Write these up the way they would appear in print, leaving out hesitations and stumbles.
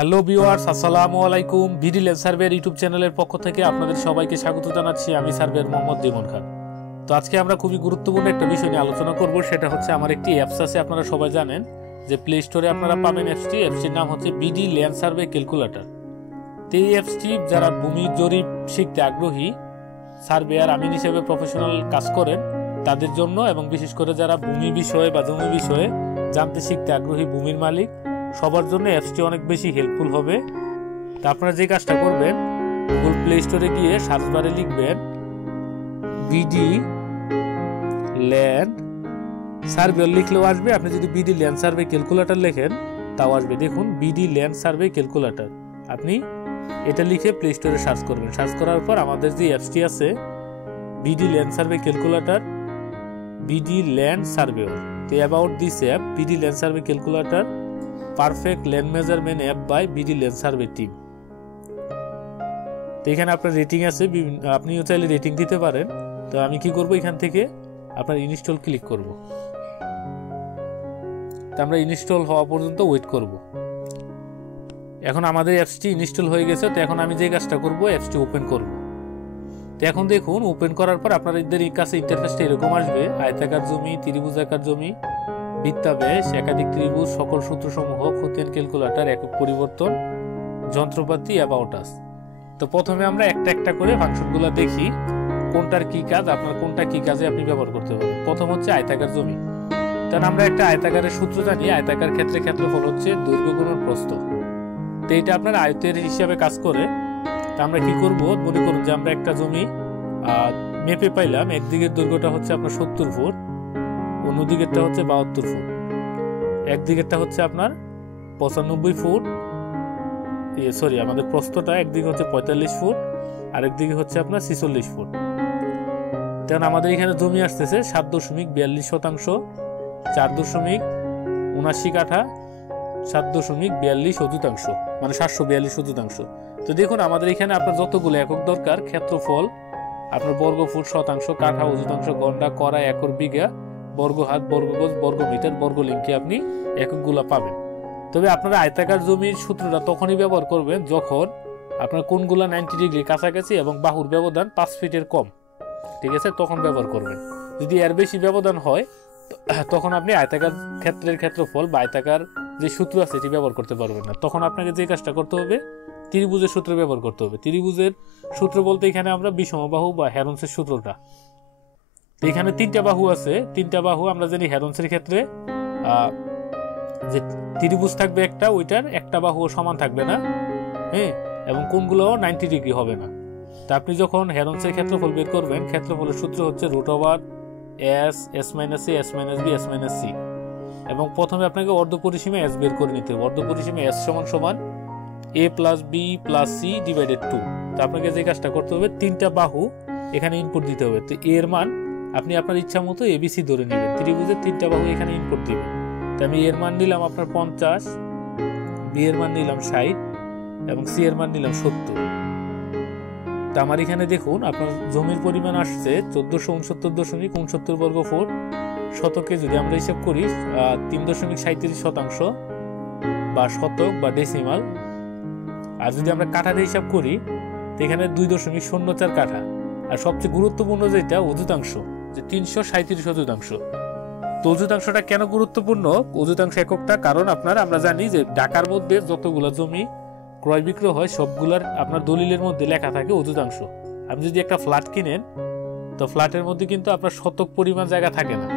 Hello viewers, আসসালামু আলাইকুম। BD land সার্ভের YouTube চ্যানেলের পক্ষ থেকে আপনাদের সবাইকে স্বাগত জানাচ্ছি। আমি সার্ভের মোহাম্মদ জীবন খান। তো আজকে আমরা খুবই গুরুত্বপূর্ণ একটা বিষয় নিয়ে আলোচনা করব। সেটা হচ্ছে আমার একটি অ্যাপস আছে, আপনারা সবাই জানেন যে প্লে স্টোরে আপনারা পাবেন অ্যাপসটির নাম হচ্ছে বিডি ল্যান্ড সার্ভে ক্যালকুলেটর। তো এই অ্যাপসটি যারা ভূমি জরিপ শিখতে আগ্রহী, সার্ভেয়ার আমিন হিসেবে প্রফেশনাল কাজ করেন তাদের জন্য, এবং বিশেষ করে যারা ভূমি বিষয়ে বা জমি বিষয়ে জানতে শিখতে আগ্রহী ভূমির মালিক, সবার জন্য অ্যাপসটি অনেক বেশি হেল্পফুল হবে। তা আপনারা যে কাজটা করবেন, গুগল প্লে স্টোরে গিয়ে সার্চ বারে লিখবেন বিডি ল্যান্ড সার্ভে, লিখলেও আসবে। আপনি যদি বিডি ল্যান্ড সার্ভে ক্যালকুলেটর লেখেন তাও আসবে। দেখুন, বিডি ল্যান্ড সার্ভে ক্যালকুলেটর, আপনি এটা লিখে প্লে স্টোরে সার্চ করবেন। সার্চ করার পর আমাদের যে অ্যাপসটি আছে BD land survey calculator, BD land survey, তো about this app BD land survey calculator perfect land measurement app by BD land survey team. তো এখানে আপনার রেটিং আছে, আপনিও চাইলে রেটিং দিতে পারেন। তো আমি কি করব, এখান থেকে আপনার ইনস্টল ক্লিক করব। তো আমরা ইনস্টল হওয়া পর্যন্ত ওয়েট করব। এখন আমাদের অ্যাপসটি ইনস্টল হয়ে গেছে। তো এখন আমি যে কাজটা করব, অ্যাপসটি ওপেন করব। তো এখন দেখুন, ওপেন করার পর আপনাদের কাছে ইন্টারফেসটা এরকম আসবে। আয়তাকার জমি, ত্রিভুজাকার জমি, বৃত্তাবেশ, একাধিক ত্রিভুজ, সকল সূত্রসমূহ, খতিয়ান ক্যালকুলেটর, একক পরিবর্তন, যন্ত্রপাতি, অ্যাবাউট আস। তো প্রথমে আমরা একটা একটা করে ফাংশনগুলো দেখি, কোনটার কি কাজ, আপনার কোনটা কি কাজে আপনি ব্যবহার করতে পারেন। প্রথম হচ্ছে আয়তাকার জমি। কারণ আমরা একটা আয়তাকারের সূত্র জানি, আয়তাকার ক্ষেত্রে ক্ষেত্রফল হচ্ছে দৈর্ঘ্য গুণন প্রস্থ। তো এটা আপনার আয়তের হিসাবে কাজ করে। তা আমরা কি করব, মনে করুন যে আমরা একটা জমি মেপে পাইলাম, একদিকের দৈর্ঘ্যটা হচ্ছে আপনার 70 ফুট, অন্যদিকেরটা হচ্ছে 72 ফুট, একদিকেরটা হচ্ছে আপনার 95 ফুট, আমাদের প্রস্থটা একদিকে হচ্ছে 45 ফুট, আরেকদিকে হচ্ছে আপনার 46 ফুট। কারণ আমাদের এখানে জমি আসতেছে 7.42 শতাংশ, 4.79 কাঠা, 7.42 শতাংশ, মানে 742 শতাংশ। তো দেখুন, আমাদের এখানে আপনার যতগুলো একক দরকার, ক্ষেত্রফল, আপনার বর্গ ফুট, শতাংশ, কাঠা, শতাংশ, গন্ডা, করা, একর, বিঘা, বর্গ হাত, বর্গ গজ, বর্গ মিটার, বর্গ লিঙ্কে আপনি এককগুলা পাবেন। তবে আপনারা আয়তাকার জমির সূত্রটা তখনই ব্যবহার করবেন যখন আপনার কোণগুলা 90 ডিগ্রি কাছাকাছি এবং বাহুর ব্যবধান 5 ফিটের কম, ঠিক আছে, তখন ব্যবহার করবেন। যদি এর বেশি ব্যবধান হয় তখন আপনি আয়তাকার ক্ষেত্রের ক্ষেত্রফল বা আয়তাকার যে সূত্র আছে এটি ব্যবহার করতে পারবেন না। তখন আপনাকে যে কাজটা করতে হবে, ত্রিভুজের সূত্র ব্যবহার করতে হবে। ত্রিভুজের সূত্র বলতে এখানে আমরা বিষমবাহু বা হেরন্সের সূত্রটা। এখানে 3টা বাহু আছে, 3টা বাহু আমরা জানি হেরন্সের ক্ষেত্রে যে ত্রিভুজ থাকবে একটা, ওইটার একটা বাহু সমান থাকবে না, হ্যাঁ, এবং কোণগুলো 90 ডিগ্রি হবে না। তা আপনি যখন হেরন্সের ক্ষেত্রফল বের করবেন, ক্ষেত্রফলের সূত্র হচ্ছে √s s - a s - b s - c, এবং প্রথমে আপনাকে অর্ধপরিসীমা s বের করে নিতে হবে। অর্ধপরিসীমা s সমান a + b + c / 2। তা আপনাকে যে কাজটা করতে হবে, 3টা বাহু এখানে ইনপুট দিতে হবে। তো এর মান আপনি আপনার ইচ্ছা মতো ABC ধরে নেবেন, ত্রিভুজের 3টা বাহু এখানে ইনপুট দিবেন। তো আমি এর মান নিলাম আপনার 50, B এর মান নিলাম 60, এবং C এর মান নিলাম 70। তো আমার এখানে দেখুন, আপনার জমির পরিমাণ আসছে 1469.69 বর্গ ফুট। শতকে যদি আমরা হিসাব করি 3.37 শতাংশ বা শতক বা ডেসিমাল। আর যদি আমরা কাঠাতে হিসাব করি তো এখানে 2.04 কাঠা। আর সবচেয়ে গুরুত্বপূর্ণ যেটা অযুতাংশ, যে 337 শতাংশ। তো অযুতাংশটা কেন গুরুত্বপূর্ণ, অযুতাংশ এককটা? কারণ আমরা জানি যে ঢাকার মধ্যে যতগুলো জমি ক্রয় বিক্রয় হয় সবগুলার আপনার দলিলের মধ্যে লেখা থাকে অযুতাংশ। আপনি যদি একটা ফ্ল্যাট কিনেন, তো ফ্ল্যাটের মধ্যে কিন্তু আপনার শতক পরিমাণ জায়গা থাকে না।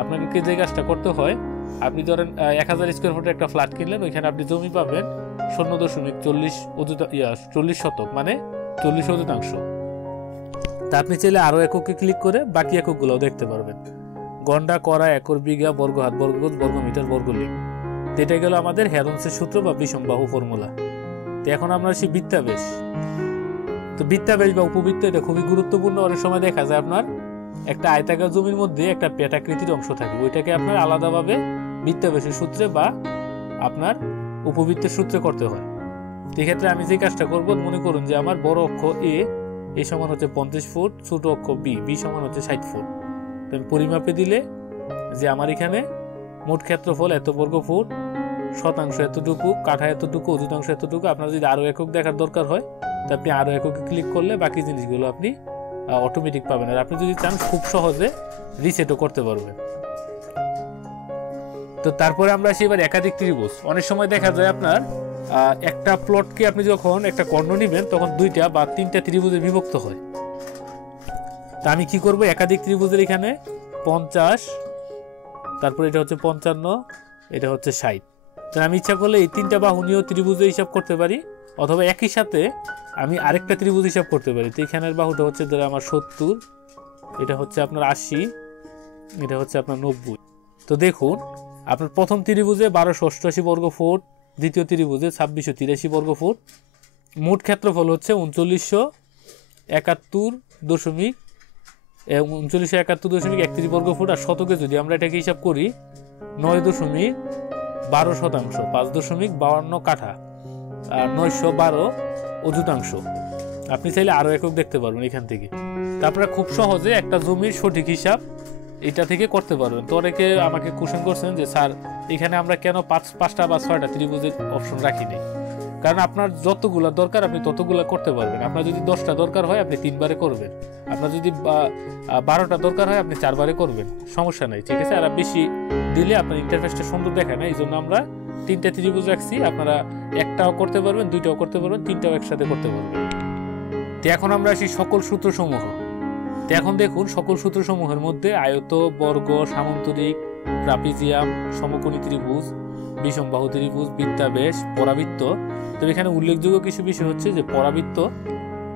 আপনাকে যে কাজটা করতে হয়, আপনি ধরেন 1000 স্কোয়ার ফুটের একটা ফ্ল্যাট কিনলেন, ওইখানে আপনি জমি পাবেন 0.40 শতক, মানে 40 অযুতাংশ। তা আপনি চাইলে আরো এককে ক্লিক করে বাকি এককগুলোও দেখতে পারবেন। গন্ডা, করা, একর, বিঘা, বর্গ হাত, বর্গ গজ, বর্গ মিটার, বর্গ লিং। এটা গেল আমাদের হেরন্সের সূত্র বা বিষমবাহু ফর্মুলা। তো এখন আমরা আসি বৃত্তাবেশ। তো বৃত্তাবেশ বা উপবৃত্ত, এটা খুবই গুরুত্বপূর্ণ। অনেক সময় দেখা যায় আপনার একটা আয়তাকার জমির মধ্যে একটা পেটাকৃতির অংশ থাকে, ওইটাকে আপনার আলাদাভাবে বৃত্তাবেশের সূত্রে বা আপনার উপবৃত্তের সূত্রে করতে হয়। এক্ষেত্রে আমি যে কাজটা করব, মনে করুন যে আমার বড় অক্ষ এ সমান হচ্ছে 50 ফুট, ছোট অক্ষ b সমান হচ্ছে 60 ফুট। পরিমাপে দিলে যে আমার এখানে মোট ক্ষেত্রফল এত বর্গ ফুট, শতাংশ এতটুকু, কাঠা এতটুকু, অযুতাংশ এতটুকু। আপনার যদি আরো একক দেখার দরকার হয় তো আপনি আরো এককে ক্লিক করলে বাকি জিনিসগুলো আপনি অটোমেটিক পাবেন। আর আপনি যদি চান খুব সহজে রিসেটও করতে পারবেন। তো তারপরে আমরা আসি এবার একাধিক ত্রিভুজ। অনেক সময় দেখা যায় আপনার একটা প্লটকে আপনি যখন একটা কর্ণ নিবেন তখন 2টা বা 3টা ত্রিভুজে বিভক্ত হয়। তা আমি কি করব, একাধিক ত্রিভুজের এখানে 50, তারপরে এটা হচ্ছে 55, এটা হচ্ছে 60। তো আমি ইচ্ছা করলে এই 3টা বাহু নিয়েও ত্রিভুজে হিসাব করতে পারি, অথবা একই সাথে আমি আরেকটা ত্রিভুজ হিসাব করতে পারি। তো এখানের বাহুটা হচ্ছে ধরো আমার 70, এটা হচ্ছে আপনার 80, এটা হচ্ছে আপনার 90। তো দেখুন আপনার প্রথম ত্রিভুজে 1288 বর্গ ফুট, দ্বিতীয় ত্রিভুজে 2683 বর্গ ফুট। মোট ক্ষেত্রফল হচ্ছে 3971.31 বর্গ ফুট। আর শতকে যদি আমরা এটাকে হিসাব করি 9.12 শতাংশ, 5.52 কাঠা, আর 912 অযুতাংশ। আপনি চাইলে আরো একক দেখতে পারবেন এখান থেকে। তারপরে খুব সহজে একটা জমির সঠিক হিসাব এটা থেকে করতে পারবেন। তো অনেকে আমাকে কোশ্চেন করছেন যে স্যার এখানে আমরা কেন 5টা বা 6টা ত্রিভুজের অপশন রাখিনি। কারণ আপনার যতগুলা দরকার আপনি ততগুলা করতে পারবেন। আপনার যদি 10টা দরকার হয় আপনি 3বারে করবেন, আপনার যদি 12টা দরকার হয় আপনি 4বারে করবেন, সমস্যা নাই, ঠিক আছে। আর বেশি দিলে আপনার ইন্টারফেসটা সুন্দর দেখায় না, এই জন্য আমরা 3টা ত্রিভুজ রাখছি। আপনারা একটাও করতে পারবেন, 2টাও করতে পারবেন, 3টাও একসাথে করতে পারবেন। তো এখন আমরা আসি সকল সূত্রসমূহ। তো এখন দেখুন সকল সূত্রসমূহের মধ্যে আয়ত, বর্গ, সামান্তরিক, ট্রাপিজিয়াম, সমকোণী ত্রিভুজ, বিষমবাহু ত্রিভুজ, বৃত্তাবেশ, পরাবৃত্ত। তো এখানে উল্লেখযোগ্য কিছু বিষয় হচ্ছে যে পরাবৃত্ত।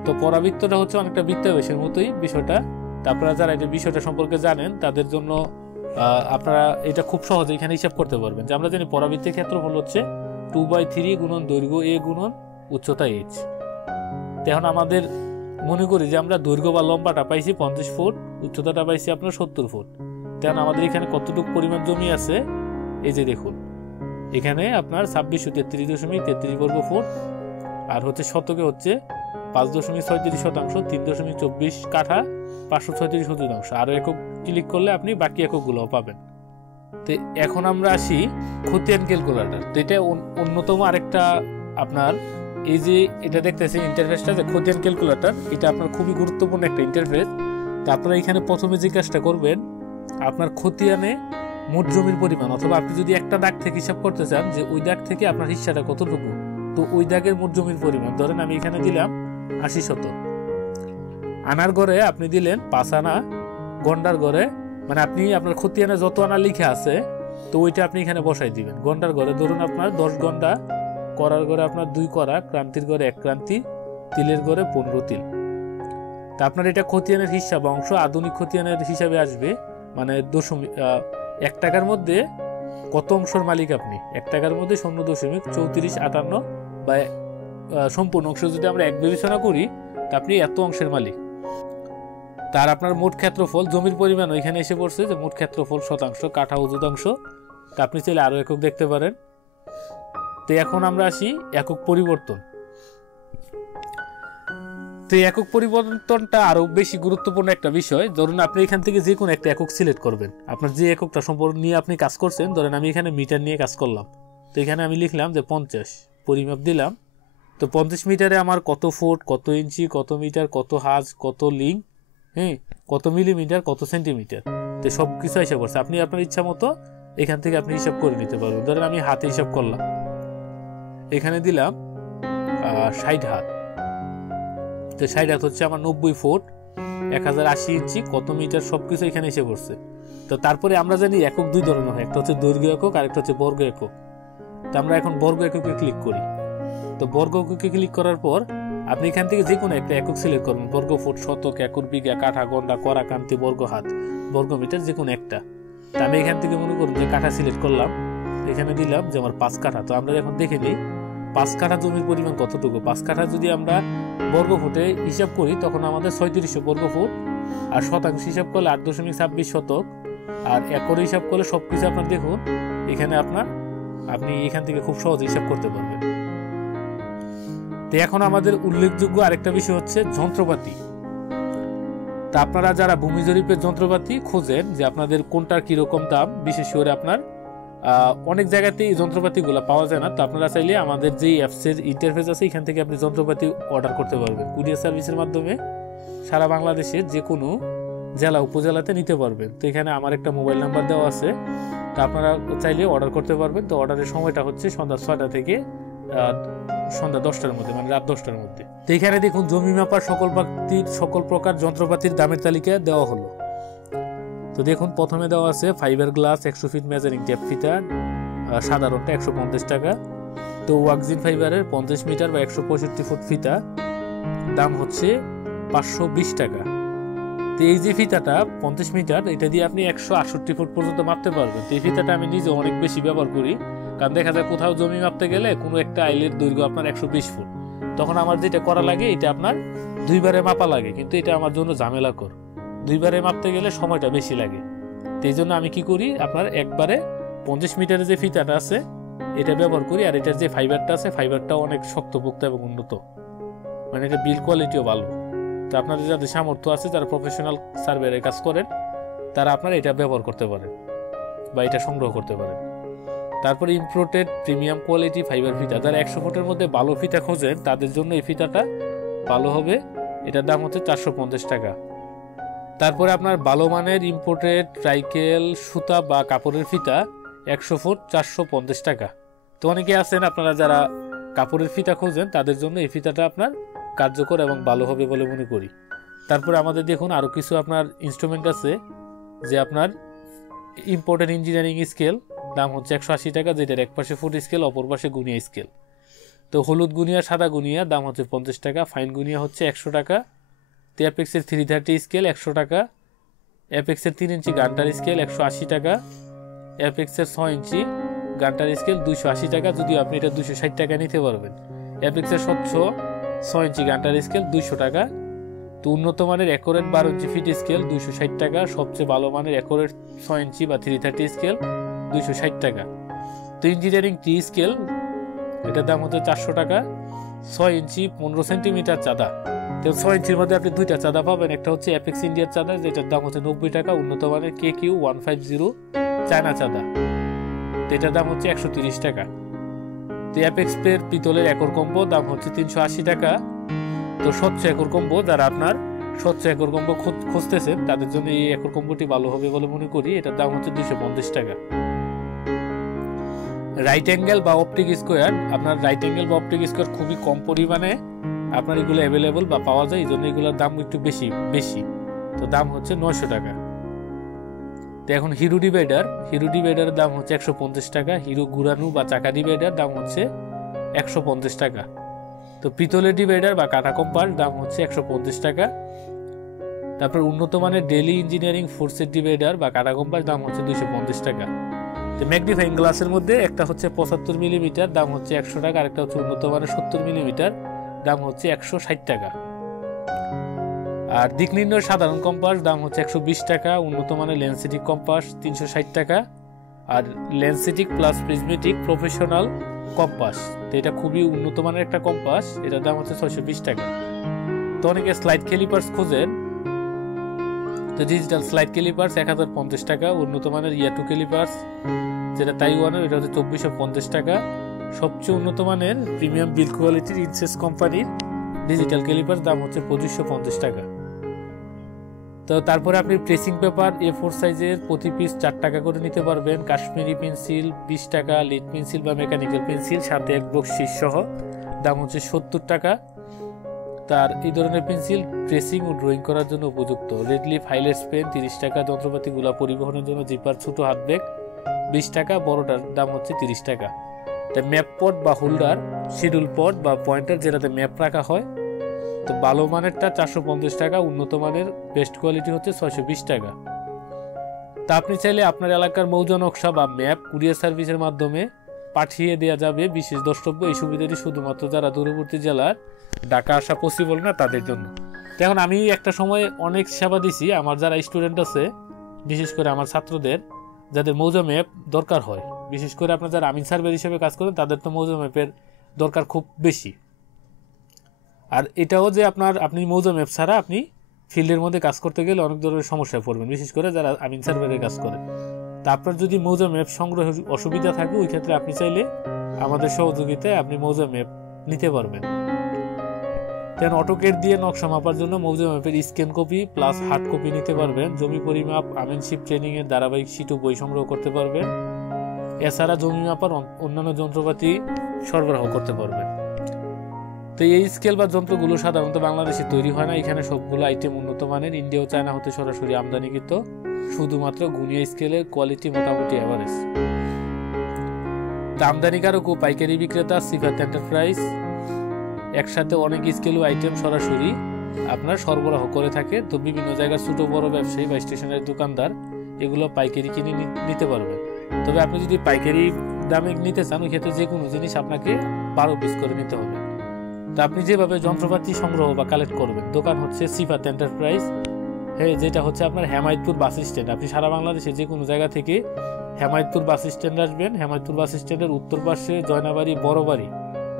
তো পরাবৃত্তটা হচ্ছে অনেকটা বৃত্তাবেশের মতোই বিষয়টা। আপনারা যারা এই বিষয়টা সম্পর্কে জানেন তাদের জন্য আপনারা এটা খুব সহজে এখানে হিসাব করতে পারবেন। যে আমরা জানি পরাবৃত্তের ক্ষেত্রফল হচ্ছে 2/3 গুণন দৈর্ঘ্য a গুণন উচ্চতা h। এখন আমাদের মনে করি যে আমরা দৈর্ঘ্য বা লম্বাটা পাইছি 50 ফুট, উচ্চতাটা পাইছি আপনার 70 ফুট। তখন আমাদের এখানে কতটুকু পরিমাণ জমি আছে, এই যে দেখুন এখানে আপনার 2633.33 বর্গ ফুট, আর হচ্ছে শতকে হচ্ছে 5.36 শতাংশ, 3.24 কাঠা, 536 শতাংশ। আরো একক ক্লিক করলে আপনি বাকি এককগুলো পাবেন। তো এখন আমরা আসি খতিয়ান ক্যালকুলেটর। তো এটা অন্যতম আরেকটা আপনার এই যে এটা দেখতেছি ইন্টারফেসটা, যে খতিয়ান ক্যালকুলেটর, এটা আপনার খুবই গুরুত্বপূর্ণ একটা ইন্টারফেস। তো আপনারা এখানে প্রথমে যে কাজটা করবেন, আপনার খতিয়ানে মোট জমির পরিমাণ, অথবা আপনি যদি একটা দাগ থেকে হিসাব করতে চান যে ওই দাগ থেকে আপনার হিস্সাটা কতটুকু, তো ওই দাগের মোট জমির পরিমাণ ধরেন আমি এখানে দিলাম 80 শতক। আনার ঘরে আপনি দিলেন 5 আনা, গন্ডার ঘরে মানে আপনি আপনার খতিয়ানে যত আনা লিখে আছে তো ওইটা আপনি এখানে বসাই দিবেন। গন্ডার ঘরে ধরুন আপনার 10 গন্ডা, করার ঘরে আপনার 2 করা, ক্রান্তির ঘরে 1 ক্রান্তি, তিলের ঘরে 15 তিল। তা আপনার এটা খতিয়ানের হিসাব অংশ আধুনিক খতিয়ানের হিসাবে আসবে, মানে 1 টাকার মধ্যে কত অংশের মালিক আপনি। 1 টাকার মধ্যে 0.3458 বা সম্পূর্ণ অংশ যদি আমরা 1 বিবেচনা করি তা আপনি এত অংশের মালিক। তার আপনার মোট ক্ষেত্রফল জমির পরিমাণ ওইখানে এসে পড়ছে, যে মোট ক্ষেত্রফল শতাংশ, কাঠা, অযুতাংশ। তা আপনি চাইলে আরো একক দেখতে পারেন। তো এখন আমরা আসি একক পরিবর্তন। তো একক পরিবর্তনটা আরো বেশি গুরুত্বপূর্ণ একটা বিষয়। ধরুন আপনি এখান থেকে যে কোনো একটা একক সিলেক্ট করবেন, আপনার যে এককটা সম্পর্ক নিয়ে আপনি কাজ করছেন। ধরেন আমি এখানে মিটার নিয়ে কাজ করলাম, তো এখানে আমি লিখলাম যে 50, পরিমাপ দিলাম। তো 50 মিটারে আমার কত ফুট, কত ইঞ্চি, কত মিটার, কত হাজ, কত লিং, হ্যাঁ, কত মিলিমিটার, কত সেন্টিমিটার, তো সব কিছু হিসাব করছে। আপনি আপনার ইচ্ছা মতো এখান থেকে আপনি হিসাব করে নিতে পারবেন। ধরেন আমি হাতে হিসাব করলাম, এখানে দিলাম 60 হাত। তো 60 হাত হচ্ছে আমার 90 ফুট, 1080 ইঞ্চি, কত মিটার, সবকিছু এখানে এসে পড়ছে। তো তারপরে আমরা জানি একক 2 ধরনের হয়, একটা হচ্ছে দৈর্ঘ্য একক আর একটা হচ্ছে বর্গ একক। তো আমরা এখন বর্গ এককে ক্লিক করি। তো বর্গ এককে ক্লিক করার পর আপনি এখান থেকে যে কোনো একটা একক সিলেক্ট করবেন, বর্গ ফুট, শতক, একর, বিঘা, কাঠা, গন্ডা, করা, কান্তি, বর্গ হাত, বর্গ মিটার, যে কোনো একটা। তো আমি এখান থেকে মনে করুন যে কাঠা সিলেক্ট করলাম, এখানে দিলাম যে আমার 5 কাঠা। তো আমরা এখন দেখে নিই 5 কাঠা জমির পরিমাণ কতটুকু। 5 কাঠা যদি আমরা বর্গ ফুটে হিসাব করি তখন আমাদের 3600 বর্গ ফুট, আর শতাংশ হিসাব করলে 8.26 শতক, আর একর হিসাব করলে সবকিছু আপনার দেখুন এখানে আপনি এখান থেকে খুব সহজে হিসাব করতে পারবেন। তো এখন আমাদের উল্লেখযোগ্য আরেকটা বিষয় হচ্ছে যন্ত্রপাতি। তা আপনারা যারা ভূমি জরিপের যন্ত্রপাতি খোঁজেন যে আপনাদের কোনটার কিরকম দাম, বিশেষ করে আপনার অনেক জায়গাতে এই যন্ত্রপাতিগুলো পাওয়া যায় না। তো আপনারা চাইলে আমাদের যে অ্যাপসের ইন্টারফেস আছে এখান থেকে আপনি যন্ত্রপাতি অর্ডার করতে পারবেন। কুরিয়ার সার্ভিসের মাধ্যমে সারা বাংলাদেশের যে কোনো জেলা উপজেলাতে নিতে পারবেন। তো এখানে আমার একটা মোবাইল নাম্বার দেওয়া আছে, তো আপনারা চাইলে অর্ডার করতে পারবেন। তো অর্ডারের সময়টা হচ্ছে সন্ধ্যা 6টা থেকে সন্ধ্যা 10টার মধ্যে, মানে রাত 10টার মধ্যে। তো এখানে দেখুন জমি মাপার সকল প্রকার যন্ত্রপাতির দামের তালিকা দেওয়া হলো। তো দেখুন প্রথমে দেওয়া আছে fibre glass 100 feet measuring tape ফিতা, সাধারণটা 150 টাকা। তো ওয়াক্সিন ফাইবারের 50 মিটার বা 165 ফুট ফিতা দাম হচ্ছে 520 টাকা। তো এই যে ফিতাটা 50 মিটার, এটা দিয়ে আপনি 168 ফুট পর্যন্ত মাপতে পারবেন। তো এই ফিতাটা আমি নিজে অনেক বেশি ব্যবহার করি, কারণ দেখা যায় কোথাও জমি মাপতে গেলে কোনো একটা আইলের দৈর্ঘ্য আপনার 120 ফুট, তখন আমার যেটা করা লাগে এটা আপনার 2বারে মাপা লাগে, কিন্তু এটা আমার জন্য ঝামেলাকর। 2বারে মাপতে গেলে সময়টা বেশি লাগে। তো এই জন্য আমি কি করি, আপনার একবারে 50 মিটারের যে ফিতাটা আছে এটা ব্যবহার করি। আর এটার যে ফাইবারটা আছে ফাইবারটাও অনেক শক্তপোক্ত এবং উন্নত, মানে এটা বিল কোয়ালিটিও ভালো। তো আপনাদের যাদের সামর্থ্য আছে, যারা প্রফেশনাল সার্ভেয়ারের কাজ করেন, তারা আপনারা এটা ব্যবহার করতে পারেন বা এটা সংগ্রহ করতে পারেন। তারপরে ইম্পোর্টেড প্রিমিয়াম কোয়ালিটি ফাইবার ফিতা, যারা 100 ফুটের মধ্যে ভালো ফিতা খোঁজেন তাদের জন্য এই ফিতাটা ভালো হবে। এটার দাম হচ্ছে 450 টাকা। তারপরে আপনার ভালো মানের ইম্পোর্টেড ট্রাইকেল সুতা বা কাপড়ের ফিতা 100 ফুট 450 টাকা। তো অনেকে আছেন আপনারা যারা কাপড়ের ফিতা খোঁজেন, তাদের জন্য এই ফিতাটা আপনার কার্যকর এবং ভালো হবে বলে মনে করি। তারপরে আমাদের দেখুন আরও কিছু আপনার ইনস্ট্রুমেন্ট আছে, যে আপনার ইম্পোর্টেড ইঞ্জিনিয়ারিং স্কেল দাম হচ্ছে 180 টাকা, যেটার এক পাশে ফুট স্কেল অপর পাশে গুনিয়া স্কেল। তো হলুদ গুনিয়া সাদা গুনিয়া দাম হচ্ছে 50 টাকা, ফাইন গুনিয়া হচ্ছে 100 টাকা। তো অ্যাপেক্সের 330 স্কেল 100 টাকা, অ্যাপেক্সের 3 ইঞ্চি গান্টার স্কেল 180 টাকা, অ্যাপেক্সের 6 ইঞ্চি গান্টার স্কেল 280 টাকা, যদিও আপনি এটা 260 টাকা নিতে পারবেন। অ্যাপেক্সের স্বচ্ছ 6 ইঞ্চি গান্টার স্কেল 200 টাকা। তো উন্নত মানের অ্যাকোরেট 12 ইঞ্চি ফিট স্কেল 260 টাকা, সবচেয়ে ভালো মানের অ্যাকোরেট 6 ইঞ্চি বা 330 স্কেল 260 টাকা। তো ইঞ্জিনিয়ারিং টি স্কেল এটার দাম হচ্ছে 400 টাকা। 6 ইঞ্চি 15 সেন্টিমিটার চাঁদা, তো 6 ইঞ্চির মধ্যে আপনি দুইটা চাঁদা পাবেন, একটা হচ্ছে অ্যাপেক্স ইন্ডিয়ার চাঁদা যেটার দাম হচ্ছে 90 টাকা, উন্নত মানের KQ 150 চায়না চাঁদা, তো এটার দাম হচ্ছে 130 টাকা। তো অ্যাপেক্স প্লের পিতলের একর কম্বো দাম হচ্ছে 380 টাকা। তো স্বচ্ছ একর কম্বো, যারা আপনার স্বচ্ছ একর কম্বো খুঁজতেছেন তাদের জন্য এই একর কম্বোটি ভালো হবে বলে মনে করি, এটার দাম হচ্ছে 250 টাকা। রাইট অ্যাঙ্গেল বা অপটিক স্কোয়ার, আপনার রাইট অ্যাঙ্গেল বা অপটিক স্কোয়ার খুবই কম পরিমাণে আপনার এগুলো অ্যাভেলেবল বা পাওয়া যায়, এই জন্য এগুলোর দাম একটু বেশি। তো দাম হচ্ছে 900 টাকা। তো এখন হিরো ডিভাইডারের দাম হচ্ছে 150 টাকা। হিরো ঘুরানো বা চাকা ডিভাইডার দাম হচ্ছে 150 টাকা। তো পিতলের ডিভাইডার বা কাটা কম্পাস দাম হচ্ছে 150 টাকা। তারপর উন্নত মানের ডেলি ইঞ্জিনিয়ারিং ফোর্সের ডিভাইডার বা কাটা কম্পাস দাম হচ্ছে 250 টাকা। তো ম্যাগনিফাইং গ্লাসের মধ্যে একটা হচ্ছে 75 মিলিমিটার দাম হচ্ছে 100 টাকা, আরেকটা হচ্ছে উন্নত মানের 70 মিলিমিটার দাম হচ্ছে 160 টাকা। আর দিক নির্ণয় সাধারণ কম্পাস দাম হচ্ছে 120 টাকা। উন্নত মানের লেন্সেটিক কম্পাস 360 টাকা। আর লেন্সেটিক প্লাস প্রিজমেটিক প্রফেশনাল কম্পাস, তো এটা খুবই উন্নত মানের একটা কম্পাস, এটার দাম হচ্ছে 620 টাকা। তো অনেকে স্লাইড ক্যালিপার্স খোঁজেন, তো ডিজিটাল স্লাইড ক্যালিপার্স 1050 টাকা। উন্নত মানের ইয়াটু ক্যালিপার্স যেটা তাইওয়ানের, এটা হচ্ছে 2450 টাকা। সবচেয়ে উন্নত মানের প্রিমিয়াম বিল কোয়ালিটির ইনসেস কোম্পানির ডিজিটাল ক্যালিপার্স দাম হচ্ছে 2550 টাকা। তো তারপরে আপনি প্রেসিং পেপার A4 সাইজের প্রতি পিস 4 টাকা করে নিতে পারবেন। কাশ্মীরি পেন্সিল 20 টাকা, লিড পেন্সিল বা মেকানিক্যাল পেন্সিল সাথে এক বক্সিস সহ দাম হচ্ছে 70 টাকা। তার এই ধরনের পেন্সিল ট্রেসিং ও ড্রয়িং করার জন্য উপযুক্ত। রেড লিফ হাইলাইটস পেন 30 টাকা। যন্ত্রপাতিগুলো পরিবহনের জন্য জিপার ছোট হাত ব্যাগ 20 টাকা, বড়টার দাম হচ্ছে 30 টাকা। তা ম্যাপ পট বা হোল্ডার, শিডিউল পট বা পয়েন্টার যেটাতে ম্যাপ রাখা হয়, তো ভালো মানেরটা 450 টাকা, উন্নত মানের বেস্ট কোয়ালিটি হচ্ছে 620 টাকা। তা আপনি চাইলে আপনার এলাকার মৌজা নকশা বা ম্যাপ কুরিয়ার সার্ভিসের মাধ্যমে পাঠিয়ে দেওয়া যাবে। বিশেষ দ্রষ্টব্য, এই সুবিধাটি শুধুমাত্র যারা দূরবর্তী জেলার ঢাকা আসা পসিবল না তাদের জন্য। তো এখন আমি একটা সময় অনেক সেবা দিছি আমার যারা স্টুডেন্ট আছে, বিশেষ করে আমার ছাত্রদের যাদের মৌজা ম্যাপ দরকার হয়, বিশেষ করে আপনার যারা আমিন সার্ভেয়ার হিসেবে কাজ করেন তাদের তো মৌজা ম্যাপের দরকার খুব বেশি। আর এটাও যে আপনি মৌজা ম্যাপ ছাড়া আপনি ফিল্ডের মধ্যে কাজ করতে গেলে অনেক ধরনের সমস্যায় পড়বেন, বিশেষ করে যারা আমিন সার্ভেয়ারে কাজ করেন। তা আপনার যদি মৌজা ম্যাপ সংগ্রহে অসুবিধা থাকে ওই ক্ষেত্রে আপনি চাইলে আমাদের সহযোগিতায় আপনি মৌজা ম্যাপ নিতে পারবেন। দেন অটোকেড দিয়ে নকশা মাপার জন্য মৌজা ম্যাপের scan copy plus hard copy নিতে পারবেন। জমি পরিমাপ, আমিনশিপ ট্রেনিং এর ধারাবাহিক শীট ও বই সংগ্রহ করতে পারবেন। এছাড়া জমি মাপার অন্যান্য যন্ত্রপাতি সরবরাহ করতে পারবেন। তো এই স্কেল বা যন্ত্রগুলো সাধারণত বাংলাদেশে তৈরি হয় না। এখানে সবগুলো আইটেম উন্নত মানের, ইন্ডিয়া ও চায়না হতে সরাসরি আমদানিকৃত। শুধুমাত্র গুনিয়া স্কেলের কোয়ালিটি মোটামুটি এভারেজ। আমদানিকারক ও পাইকারি বিক্রেতা সিফাত এন্টারপ্রাইজ একসাথে অনেক স্কেল ও আইটেম সরাসরি আপনার সরবরাহ করে থাকে। তো বিভিন্ন জায়গার ছোট বড় ব্যবসায়ী বা স্টেশনারি দোকানদার এগুলো পাইকারি কিনে নিতে পারবেন। তবে আপনি যদি পাইকারি দামে নিতে চান ওই ক্ষেত্রে যে কোনো জিনিস আপনাকে 12 পিস করে নিতে হবে। তো আপনি যেভাবে যন্ত্রপাতি সংগ্রহ বা কালেক্ট করবেন, দোকান হচ্ছে সিফাত এন্টারপ্রাইজ, হ্যাঁ, যেটা হচ্ছে আপনার হেমায়তপুর বাস স্ট্যান্ড। আপনি সারা বাংলাদেশে যে কোনো জায়গা থেকে হেমায়তপুর বাস স্ট্যান্ড আসবেন। হেমায়তপুর বাস স্ট্যান্ডের উত্তর পাশে জয়নাবাড়ি বড়বাড়ি,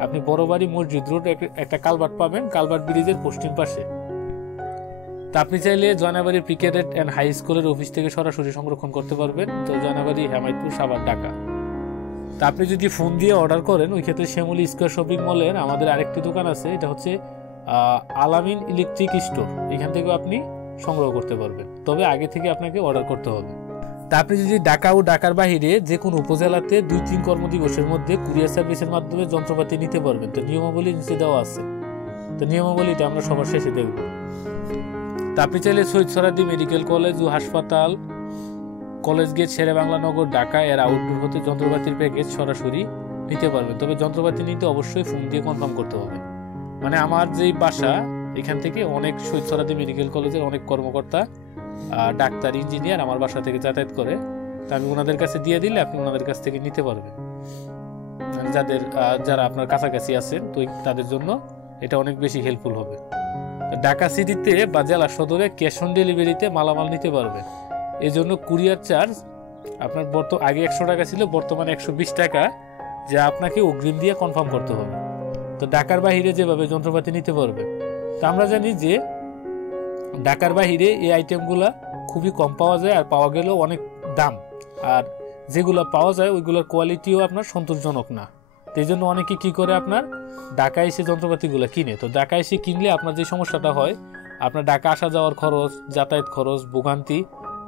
আপনি বড়বাড়ি মসজিদ রোড একটা কালভার্ট পাবেন, কালভার্ট ব্রিজের পশ্চিম পাশে। তা আপনি চাইলে জয়নাবাড়ি প্রিকেডেট অ্যান্ড হাই স্কুলের অফিস থেকে সরাসরি সংরক্ষণ করতে পারবেন। তো জয়নাবাড়ি, হেমায়তপুর, সাভার, ঢাকা। তা আপনি যদি ফোন দিয়ে অর্ডার করেন ওই ক্ষেত্রে শ্যামলী স্কয়ার শপিং মলের আমাদের আরেকটি দোকান আছে, এটা হচ্ছে আলামিন ইলেকট্রিক স্টোর। এখান থেকেও আপনি সংগ্রহ করতে পারবেন, তবে আগে থেকে আপনাকে অর্ডার করতে হবে। তা আপনি যদি ঢাকা ও ঢাকার বাহিরে যে কোনো উপজেলাতে 2-3 কর্মদিবসের মধ্যে কুরিয়ার সার্ভিসের মাধ্যমে যন্ত্রপাতি নিতে পারবেন। তো নিয়মাবলী নিচে দেওয়া আছে, তো নিয়মাবলীটা আমরা সবার শেষে দেখব। তা আপনি চাইলে শহীদ সোহরাওয়ার্দী মেডিকেল কলেজ ও হাসপাতাল, কলেজ গেট, শেরে বাংলা নগর, ঢাকা এর আউটডোর হতে যন্ত্রপাতির প্যাকেজ সরাসরি নিতে পারবেন। তবে যন্ত্রপাতি নিতে অবশ্যই ফোন দিয়ে কনফার্ম করতে হবে। মানে আমার যেই বাসা এখান থেকে অনেক শহীদ সোহরাওয়ার্দী মেডিকেল কলেজের অনেক কর্মকর্তা, ডাক্তার, ইঞ্জিনিয়ার আমার বাসা থেকে যাতায়াত করে। তা আমি ওনাদের কাছে দিয়ে দিলে আপনি ওনাদের কাছ থেকে নিতে পারবেন। যারা আপনার কাছাকাছি আছেন তো তাদের জন্য এটা অনেক বেশি হেল্পফুল হবে। ঢাকা সিটিতে বা জেলা সদরে ক্যাশ অন ডেলিভারিতে মালামাল নিতে পারবেন। এই জন্য কুরিয়ার চার্জ আপনার আগে 100 টাকা ছিল, বর্তমানে 120 টাকা, যা আপনাকে অগ্রিম দিয়ে কনফার্ম করতে হবে। তো ঢাকার বাহিরে যেভাবে যন্ত্রপাতি নিতে পারবেন। তো আমরা জানি যে ঢাকার বাহিরে এই আইটেমগুলা খুবই কম পাওয়া যায়, আর পাওয়া গেলেও অনেক দাম, আর যেগুলো পাওয়া যায় ওইগুলোর কোয়ালিটিও আপনার সন্তোষজনক না। এই জন্য অনেকে কি করে আপনার ঢাকায় এসে যন্ত্রপাতিগুলো কিনে। তো ঢাকায় এসে কিনলে আপনার যে সমস্যাটা হয়, আপনার ঢাকা আসা যাওয়ার খরচ, যাতায়াত খরচ, ভোগান্তি,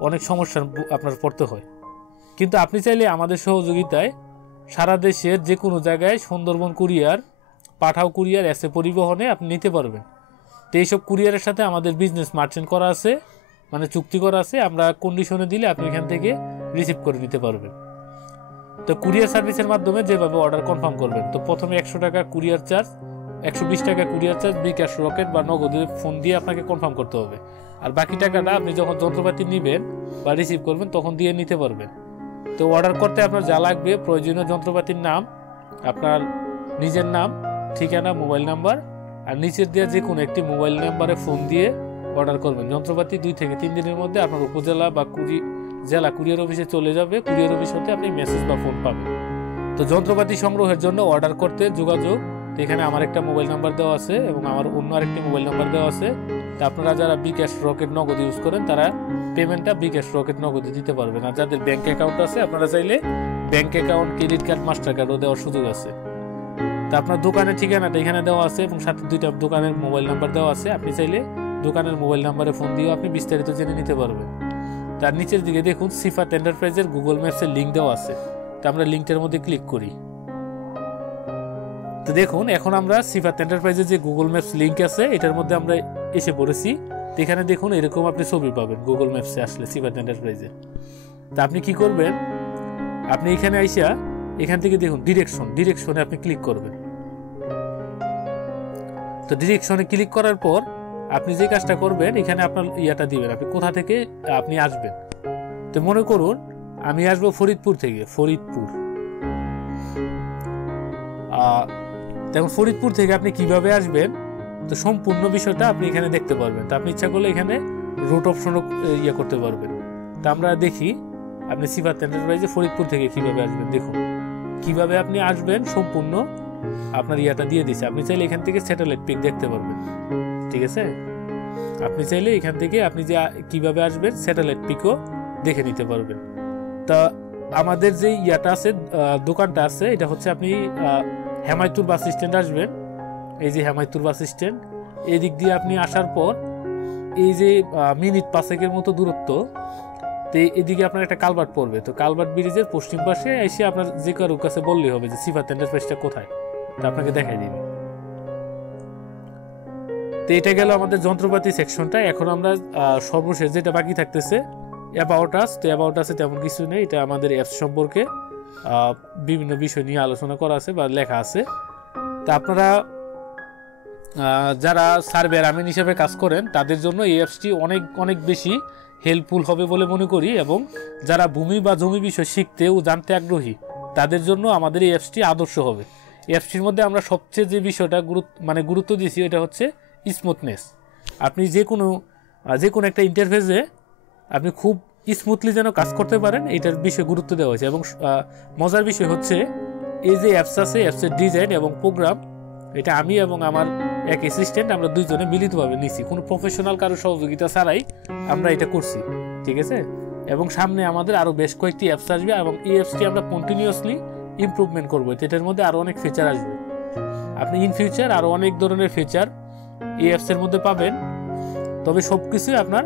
অনেক সমস্যার আপনার পড়তে হয়। কিন্তু আপনি চাইলে আমাদের সহযোগিতায় সারা দেশের যে কোনো জায়গায় সুন্দরবন কুরিয়ার, পাঠাও কুরিয়ার, এসে পরিবহনে আপনি নিতে পারবেন। তো এইসব কুরিয়ারের সাথে আমাদের বিজনেস মার্চেন্ট করা আছে, মানে চুক্তি করা আছে। আমরা কন্ডিশনে দিলে আপনি এখান থেকে রিসিভ করে নিতে পারবেন। তো কুরিয়ার সার্ভিসের মাধ্যমে যেভাবে অর্ডার কনফার্ম করবেন, তো প্রথমে 100 টাকা কুরিয়ার চার্জ, 120 টাকা কুরিয়ার চার্জ বিকাশ, রকেট বা নগদে ফোন দিয়ে আপনাকে কনফার্ম করতে হবে। আর বাকি টাকাটা আপনি যখন যন্ত্রপাতি নেবেন বা রিসিভ করবেন তখন দিয়ে নিতে পারবেন। তো অর্ডার করতে আপনার যা লাগবে, প্রয়োজনীয় যন্ত্রপাতির নাম, আপনার নিজের নাম, ঠিকানা, মোবাইল নাম্বার, আর নিচের দেওয়া যে কোনো একটি মোবাইল নাম্বারে ফোন দিয়ে অর্ডার করবেন। যন্ত্রপাতি 2 থেকে 3 দিনের মধ্যে আপনার উপজেলা বা জেলা কুরিয়ার অফিসে চলে যাবে। কুরিয়ার অফিস হতে আপনি মেসেজ বা ফোন পাবেন। তো যন্ত্রপাতি সংগ্রহের জন্য অর্ডার করতে যোগাযোগ, এখানে আমার একটা মোবাইল নাম্বার দেওয়া আছে এবং আমার অন্য আরেকটি মোবাইল নাম্বার দেওয়া আছে। তা আপনারা যারা বিকাশ, রকেট, নগদ ইউজ করেন তারা পেমেন্টটা বিকাশ, রকেট, নগদে দিতে পারবেন। আর যাদের ব্যাংক অ্যাকাউন্ট আছে আপনারা চাইলে bank account, credit card, master কার্ডও দেওয়ার সুযোগ আছে। তা আপনার দোকানের ঠিকানাটা এখানে দেওয়া আছে এবং সাথে 2টা দোকানের মোবাইল নাম্বার দেওয়া আছে। আপনি চাইলে দোকানের মোবাইল নাম্বারে ফোন দিয়েও আপনি বিস্তারিত জেনে নিতে পারবেন। তার নিচের দিকে দেখুন সিফাত এন্টারপ্রাইজের গুগল ম্যাপসের লিঙ্ক দেওয়া আছে। তো আমরা লিঙ্কটার মধ্যে ক্লিক করি। তো দেখুন এখন আমরা সিফাত এন্টারপ্রাইজের যে গুগল ম্যাপস লিঙ্ক আছে এটার মধ্যে আমরা এসে পড়েছি। তো এখানে দেখুন এরকম আপনি ছবি পাবেন গুগল ম্যাপসে আসলে সিফাত এন্টারপ্রাইজে। তা আপনি কি করবেন, আপনি এখানে আইসা এখান থেকে দেখুন ডিরেকশনে আপনি ক্লিক করবেন। তো ডিরেকশনে ক্লিক করার পর আপনি যে কাজটা করবেন, এখানে আপনার ইয়াটা দিবেন, আপনি কোথা থেকে আপনি আসবেন। তো মনে করুন আমি আসবো ফরিদপুর থেকে। দেখুন ফরিদপুর থেকে আপনি কিভাবে আসবেন, তো সম্পূর্ণ বিষয়টা আপনি এখানে দেখতে পারবেন। তো আপনি ইচ্ছা করলে এখানে রুট অপশনও ইয়ে করতে পারবেন। তা আমরা দেখি আপনি সিফাত এন্টারপ্রাইজে ফরিদপুর থেকে কিভাবে আসবেন। দেখুন কিভাবে আপনি আসবেন, সম্পূর্ণ আপনার ইয়াটা দিয়ে দিছে। আপনি চাইলে এখান থেকে স্যাটেলাইট পিক দেখতে পারবেন, ঠিক আছে। আপনি চাইলে এখান থেকে আপনি যে কিভাবে আসবেন স্যাটেলাইট পিকও দেখে নিতে পারবেন। তা আমাদের যে ইয়াটা আছে, দোকানটা আছে, এটা হচ্ছে আপনি হেমায়তুর বাস স্ট্যান্ড আসবেন। এই যে হেমায়তুর বাস স্ট্যান্ড, এই দিক দিয়ে আপনি আসার পর এই যে মিনিট 5 মতো দূরত্ব, তো এদিকে আপনার একটা কালভার্ট পড়বে। তো কালভার্ট ব্রিজের পশ্চিম পাশে এসে আপনার যে কারোর কাছে বললেই হবে যে সিফাত এন্টারপ্রাইজটা কোথায়, তা আপনাকে দেখাই দিবে। তো এটা গেল আমাদের যন্ত্রপাতি সেকশনটা। এখন আমরা সর্বশেষ যেটা বাকি থাকতেছে অ্যাবাউট আস। তো অ্যাবাউট আসে তেমন কিছু নেই, এটা আমাদের অ্যাপস সম্পর্কে বিভিন্ন বিষয় নিয়ে আলোচনা করা আছে বা লেখা আছে। তা আপনারা যারা সার্ভেয়ার আমিন হিসেবে কাজ করেন তাদের জন্য এই অ্যাপসটি অনেক অনেক বেশি হেল্পফুল হবে বলে মনে করি, এবং যারা ভূমি বা জমি বিষয় শিখতে ও জানতে আগ্রহী তাদের জন্য আমাদের এই অ্যাপসটি আদর্শ হবে। এই অ্যাপসটির মধ্যে আমরা সবচেয়ে যে বিষয়টা গুরুত্ব দিয়েছি এটা হচ্ছে স্মুথনেস। আপনি যে কোনো একটা ইন্টারফেসে আপনি খুব স্মুথলি যেন কাজ করতে পারেন, এটার বিষয়ে গুরুত্ব দেওয়া হয়েছে। এবং মজার বিষয় হচ্ছে এই যে অ্যাপস আছে, অ্যাপসের ডিজাইন এবং প্রোগ্রাম, এটা আমি এবং আমার এক অ্যাসিস্ট্যান্ট আমরা দুইজনে মিলিতভাবে নিছি, কোনো প্রফেশনাল কারো সহযোগিতা ছাড়াই আমরা এটা করছি, ঠিক আছে। এবং সামনে আমাদের আরও বেশ কয়েকটি অ্যাপস আসবে, এবং এই অ্যাপসটি আমরা কন্টিনিউয়াসলি ইমপ্রুভমেন্ট করবো। এটার মধ্যে আরও অনেক ফিচার আসবে। আপনি ইন ফিউচার আরও অনেক ধরনের ফিচার এই অ্যাপসের মধ্যে পাবেন। তবে সব কিছুই আপনার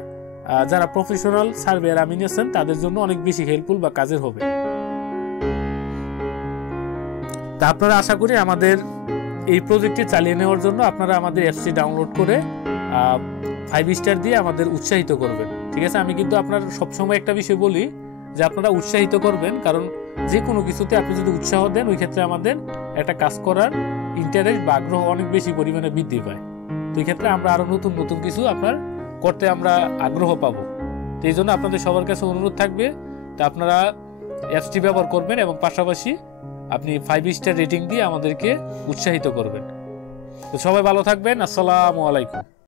যারা প্রফেশনাল সার্ভেয়ার আমিন আছেন তাদের জন্য অনেক বেশি হেল্পফুল বা কাজের হবে। তা আপনারা আশা করি আমাদের এই প্রজেক্টটি চালিয়ে নেওয়ার জন্য আপনারা আমাদের অ্যাপসটি ডাউনলোড করে 5 স্টার দিয়ে আমাদের উৎসাহিত করবেন, ঠিক আছে। আমি কিন্তু আপনার সবসময় একটা বিষয় বলি যে আপনারা উৎসাহিত করবেন, কারণ যে কোনো কিছুতে আপনি যদি উৎসাহ দেন ওই ক্ষেত্রে আমাদের একটা কাজ করার ইন্টারেস্ট বা আগ্রহ অনেক বেশি পরিমাণে বৃদ্ধি পায়। তো এই ক্ষেত্রে আমরা আরো নতুন নতুন কিছু আপনার করতে আমরা আগ্রহ পাবো। তো এই জন্য আপনাদের সবার কাছে অনুরোধ থাকবে, তা আপনারা অ্যাপসটি ব্যবহার করবেন এবং পাশাপাশি আপনি 5 স্টার রেটিং দিয়ে আমাদেরকে উৎসাহিত করবেন। তো সবাই ভালো থাকবেন। আসসালামু আলাইকুম।